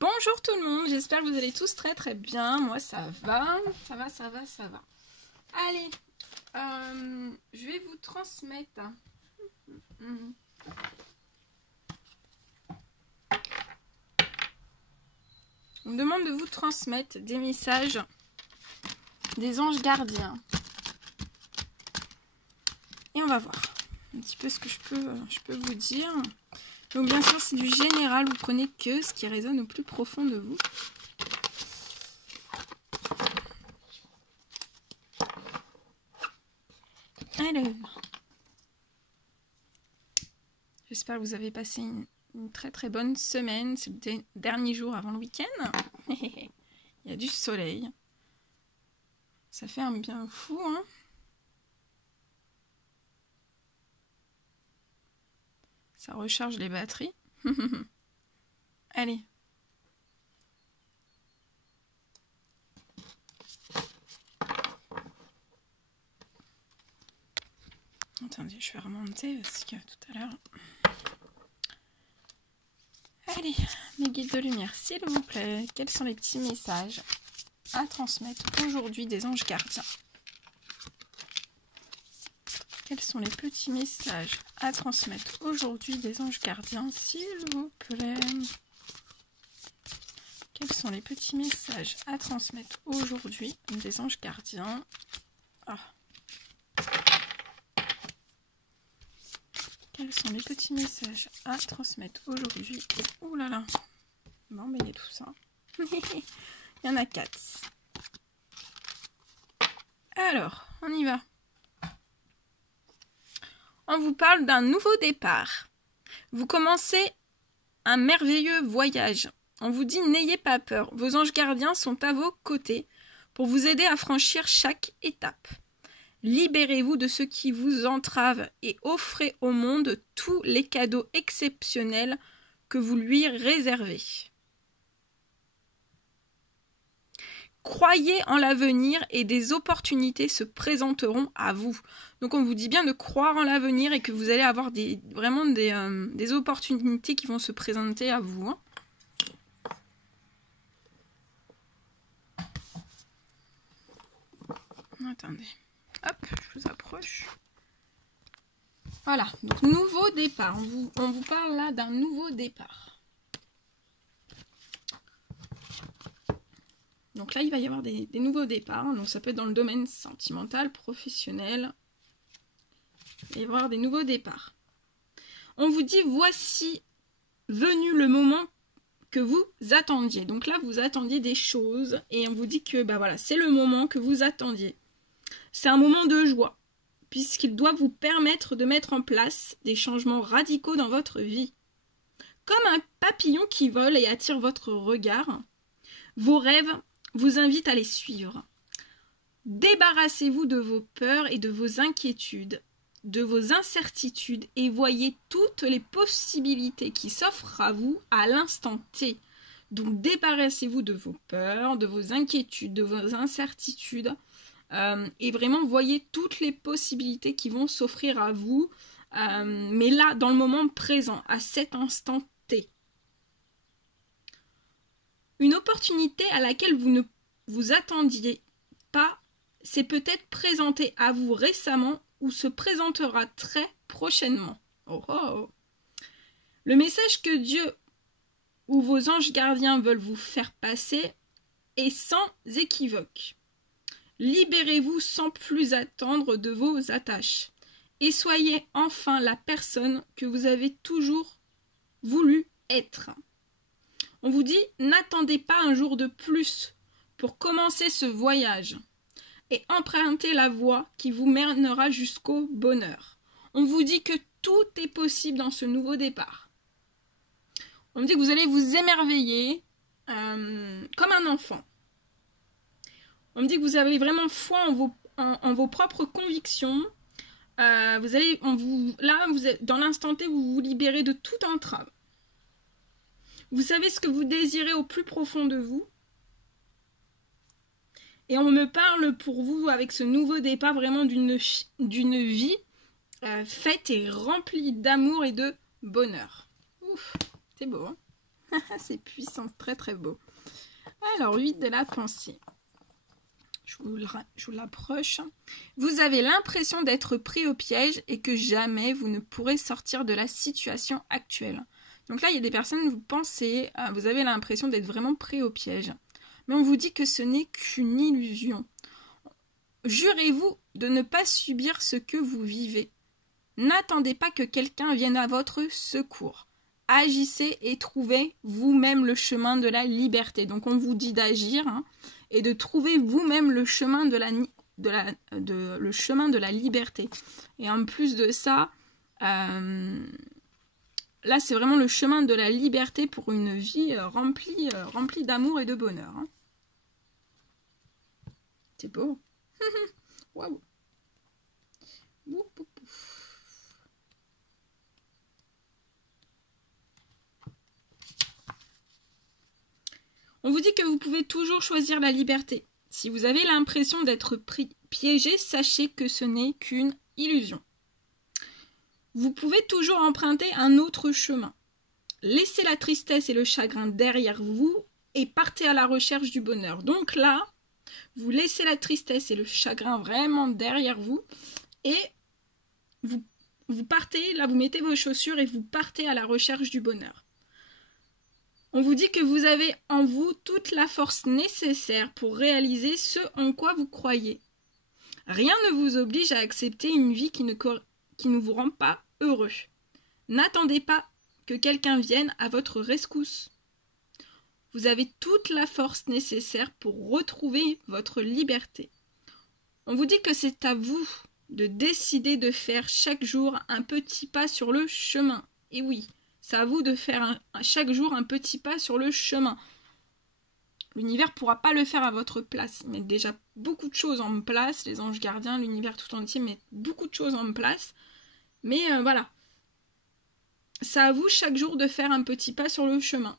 Bonjour tout le monde, j'espère que vous allez tous très bien. Moi ça va. Allez, je vais vous transmettre. On me demande de vous transmettre des messages des anges gardiens. Et on va voir un petit peu ce que je peux vous dire. Donc bien sûr c'est du général, vous prenez que ce qui résonne au plus profond de vous. Alors, j'espère que vous avez passé une très bonne semaine. C'est le dernier jour avant le week-end. Il y a du soleil. Ça fait un bien fou, hein. Ça recharge les batteries. Allez. Attendez, je vais remonter parce que tout à l'heure... Allez, mes guides de lumière, s'il vous plaît. Quels sont les petits messages à transmettre aujourd'hui des anges gardiens? Quels sont les petits messages à transmettre aujourd'hui des anges gardiens, s'il vous plaît? Quels sont les petits messages à transmettre aujourd'hui des anges gardiens? Quels sont les petits messages à transmettre aujourd'hui? Ouh là là, bon, ben il y a tout ça. Il y en a 4. Alors, on y va. On vous parle d'un nouveau départ. Vous commencez un merveilleux voyage. On vous dit n'ayez pas peur. Vos anges gardiens sont à vos côtés pour vous aider à franchir chaque étape. Libérez-vous de ce qui vous entrave et offrez au monde tous les cadeaux exceptionnels que vous lui réservez. Croyez en l'avenir et des opportunités se présenteront à vous. Donc on vous dit bien de croire en l'avenir et que vous allez avoir vraiment des opportunités qui vont se présenter à vous. Hein. Attendez. Hop, je vous approche. Voilà, donc nouveau départ. On vous parle là d'un nouveau départ. Donc là, il va y avoir des nouveaux départs. Donc ça peut être dans le domaine sentimental, professionnel. Il va y avoir des nouveaux départs. On vous dit, voici venu le moment que vous attendiez. Donc là, vous attendiez des choses. Et on vous dit que bah voilà, c'est le moment que vous attendiez. C'est un moment de joie, puisqu'il doit vous permettre de mettre en place des changements radicaux dans votre vie. Comme un papillon qui vole et attire votre regard, vos rêves vous invitent à les suivre. Débarrassez-vous de vos peurs et de vos inquiétudes, de vos incertitudes et voyez toutes les possibilités qui s'offrent à vous à l'instant T. Donc débarrassez-vous de vos peurs, de vos inquiétudes, de vos incertitudes, et vraiment voyez toutes les possibilités qui vont s'offrir à vous, mais là, dans le moment présent, à cet instant T. Une opportunité à laquelle vous ne vous attendiez pas s'est peut-être présentée à vous récemment ou se présentera très prochainement. Oh oh. Le message que Dieu ou vos anges gardiens veulent vous faire passer est sans équivoque. Libérez-vous sans plus attendre de vos attaches et soyez enfin la personne que vous avez toujours voulu être. On vous dit, n'attendez pas un jour de plus pour commencer ce voyage et emprunter la voie qui vous mènera jusqu'au bonheur. On vous dit que tout est possible dans ce nouveau départ. On me dit que vous allez vous émerveiller comme un enfant. On me dit que vous avez vraiment foi en vos propres convictions. Là, vous êtes, dans l'instant T, vous vous libérez de toute entrave. Vous savez ce que vous désirez au plus profond de vous. Et on me parle pour vous, avec ce nouveau départ, vraiment d'une vie faite et remplie d'amour et de bonheur. Ouf, c'est beau, hein? C'est puissant, très très beau. Alors, 8 de la pensée. Je vous l'approche. Vous avez l'impression d'être pris au piège et que jamais vous ne pourrez sortir de la situation actuelle. Donc là, il y a des personnes, vous pensez, vous avez l'impression d'être vraiment pris au piège. Mais on vous dit que ce n'est qu'une illusion. Jurez-vous de ne pas subir ce que vous vivez. N'attendez pas que quelqu'un vienne à votre secours. Agissez et trouvez vous-même le chemin de la liberté. Donc on vous dit d'agir et de trouver vous-même le chemin de la liberté. Et en plus de ça, là c'est vraiment le chemin de la liberté pour une vie remplie d'amour et de bonheur. C'est beau. Waouh. On vous dit que vous pouvez toujours choisir la liberté. Si vous avez l'impression d'être piégé, sachez que ce n'est qu'une illusion. Vous pouvez toujours emprunter un autre chemin. Laissez la tristesse et le chagrin derrière vous et partez à la recherche du bonheur. Donc là, vous laissez la tristesse et le chagrin vraiment derrière vous et vous partez, là vous mettez vos chaussures et vous partez à la recherche du bonheur. On vous dit que vous avez en vous toute la force nécessaire pour réaliser ce en quoi vous croyez. Rien ne vous oblige à accepter une vie qui ne vous rend pas heureux. N'attendez pas que quelqu'un vienne à votre rescousse. Vous avez toute la force nécessaire pour retrouver votre liberté. On vous dit que c'est à vous de décider de faire chaque jour un petit pas sur le chemin. Et oui, c'est à vous de faire chaque jour un petit pas sur le chemin. L'univers ne pourra pas le faire à votre place. Ils mettent déjà beaucoup de choses en place. Les anges gardiens, l'univers tout entier mettent beaucoup de choses en place. Mais voilà. C'est à vous chaque jour de faire un petit pas sur le chemin.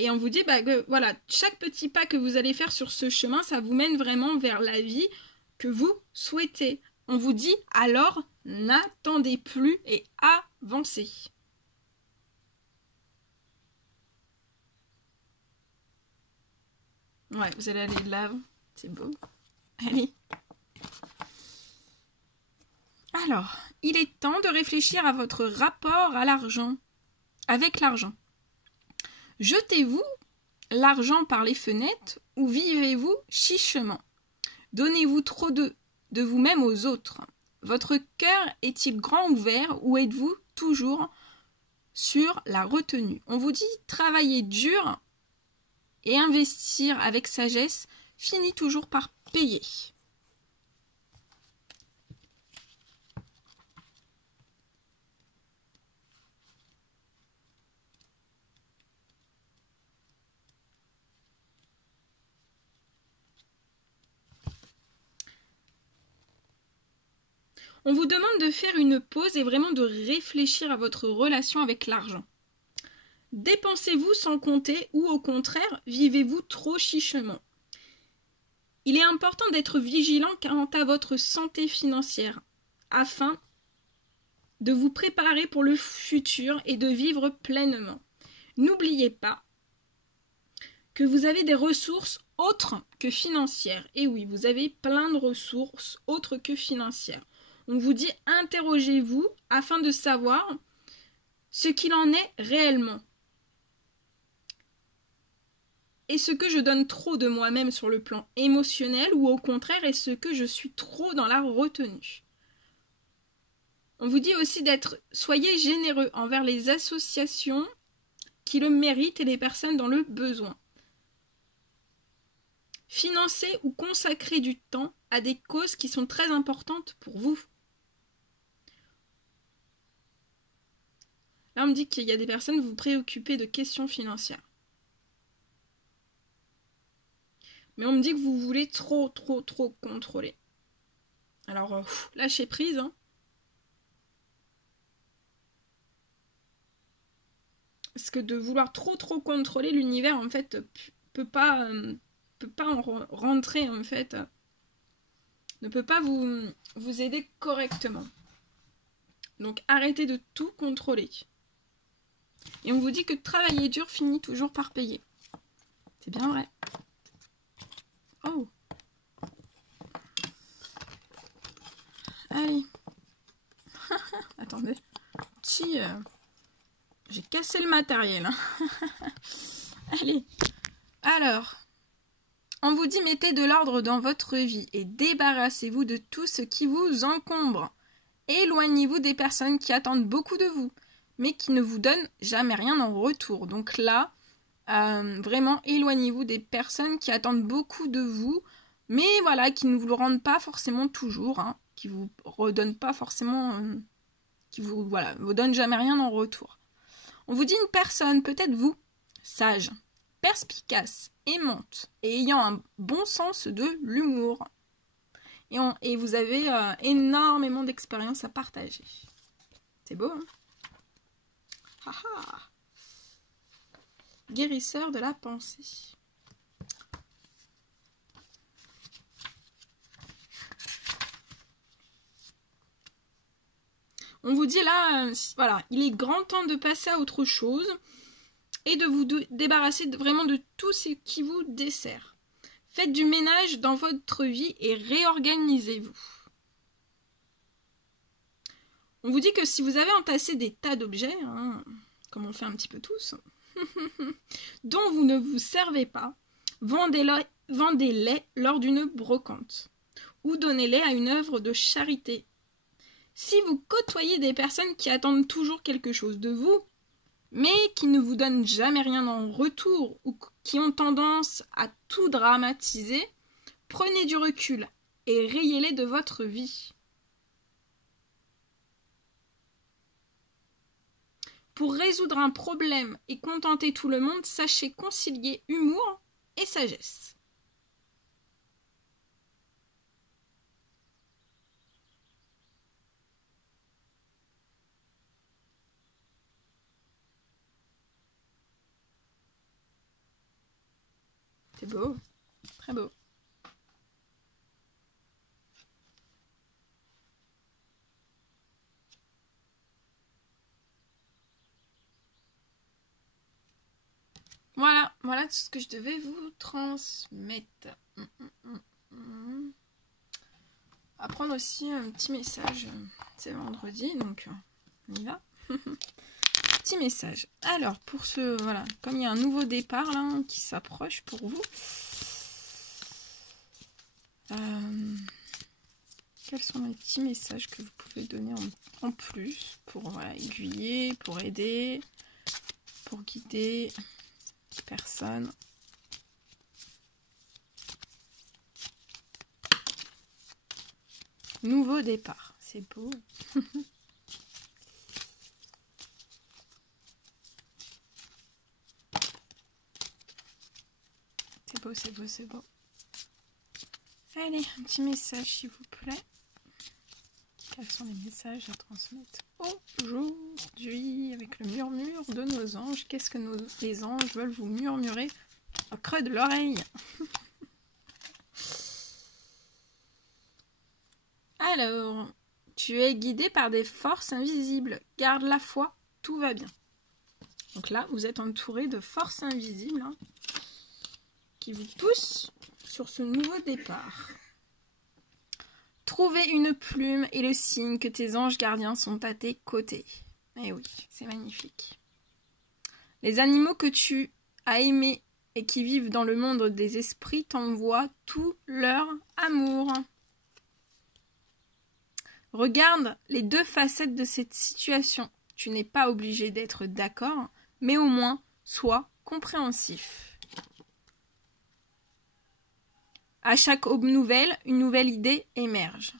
Et on vous dit que voilà, chaque petit pas que vous allez faire sur ce chemin, ça vous mène vraiment vers la vie que vous souhaitez. On vous dit alors, n'attendez plus et avancez. Ouais, vous allez aller de l'avant. C'est beau. Allez. Alors, il est temps de réfléchir à votre rapport à l'argent. Avec l'argent. Jetez-vous l'argent par les fenêtres ou vivez-vous chichement? Donnez-vous trop de vous-même aux autres? Votre cœur est-il grand ouvert ou êtes-vous toujours sur la retenue? On vous dit travailler dur et investir avec sagesse finit toujours par payer. On vous demande de faire une pause et vraiment de réfléchir à votre relation avec l'argent. Dépensez-vous sans compter ou au contraire, vivez-vous trop chichement? Il est important d'être vigilant quant à votre santé financière afin de vous préparer pour le futur et de vivre pleinement. N'oubliez pas que vous avez des ressources autres que financières. Et oui, vous avez plein de ressources autres que financières. On vous dit interrogez-vous afin de savoir ce qu'il en est réellement. Est-ce que je donne trop de moi-même sur le plan émotionnel ou au contraire est-ce que je suis trop dans la retenue? On vous dit aussi soyez généreux envers les associations qui le méritent et les personnes dans le besoin. Financez ou consacrez du temps à des causes qui sont très importantes pour vous. Là, on me dit qu'il y a des personnes vous préoccupez de questions financières. Mais on me dit que vous voulez trop contrôler. Alors, lâchez prise. Parce que de vouloir trop contrôler l'univers, en fait, peut pas en rentrer, en fait. Ne peut pas vous aider correctement. Donc, arrêtez de tout contrôler. Et on vous dit que travailler dur finit toujours par payer. C'est bien vrai. Oh. Allez. Attendez. Si, j'ai cassé le matériel. Hein. Allez. Alors. On vous dit mettez de l'ordre dans votre vie et débarrassez-vous de tout ce qui vous encombre. Éloignez-vous des personnes qui attendent beaucoup de vous, mais qui ne vous donnent jamais rien en retour. Donc là, vraiment, éloignez-vous des personnes qui attendent beaucoup de vous, mais voilà, qui ne vous le rendent pas forcément toujours, hein, qui vous redonnent pas forcément, qui vous donnent jamais rien en retour. On vous dit une personne, peut-être vous, sage, perspicace, aimante et ayant un bon sens de l'humour. Et vous avez énormément d'expérience à partager. C'est beau, hein? Haha. Guérisseur de la pensée. On vous dit là, voilà, il est grand temps de passer à autre chose et de vous débarrasser vraiment de tout ce qui vous dessert. Faites du ménage dans votre vie et réorganisez-vous. On vous dit que si vous avez entassé des tas d'objets, hein, comme on le fait un petit peu tous, dont vous ne vous servez pas, vendez-les lors d'une brocante ou donnez-les à une œuvre de charité. Si vous côtoyez des personnes qui attendent toujours quelque chose de vous, mais qui ne vous donnent jamais rien en retour ou qui ont tendance à tout dramatiser, prenez du recul et rayez-les de votre vie. Pour résoudre un problème et contenter tout le monde, sachez concilier humour et sagesse. C'est beau, très beau. Voilà tout ce que je devais vous transmettre. On va prendre aussi un petit message. C'est vendredi, donc on y va. Petit message. Alors, pour ce, voilà, comme il y a un nouveau départ là, qui s'approche pour vous, quels sont les petits messages que vous pouvez donner en plus pour voilà, aiguiller, pour aider, pour guider personne. Nouveau départ, c'est beau. C'est beau, c'est beau, c'est beau. Allez, un petit message s'il vous plaît. Quels sont les messages à transmettre aujourd'hui avec le murmure de nos anges? Qu'est-ce que les anges veulent vous murmurer au creux de l'oreille? Alors, tu es guidé par des forces invisibles. Garde la foi, tout va bien. Donc là, vous êtes entouré de forces invisibles hein, qui vous poussent sur ce nouveau départ. Trouvez une plume et le signe que tes anges gardiens sont à tes côtés. Eh oui, c'est magnifique. Les animaux que tu as aimés et qui vivent dans le monde des esprits t'envoient tout leur amour. Regarde les deux facettes de cette situation. Tu n'es pas obligé d'être d'accord, mais au moins, sois compréhensif. À chaque aube nouvelle, une nouvelle idée émerge.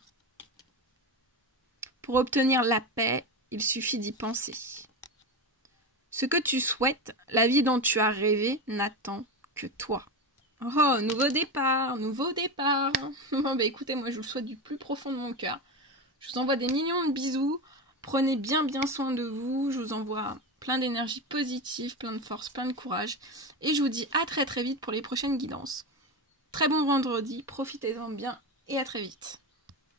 Pour obtenir la paix, il suffit d'y penser. Ce que tu souhaites, la vie dont tu as rêvé, n'attend que toi. Oh, nouveau départ, nouveau départ. Bon, bah écoutez, moi je vous le souhaite du plus profond de mon cœur. Je vous envoie des millions de bisous. Prenez bien soin de vous. Je vous envoie plein d'énergie positive, plein de force, plein de courage. Et je vous dis à très vite pour les prochaines guidances. Très bon vendredi, profitez-en bien et à très vite.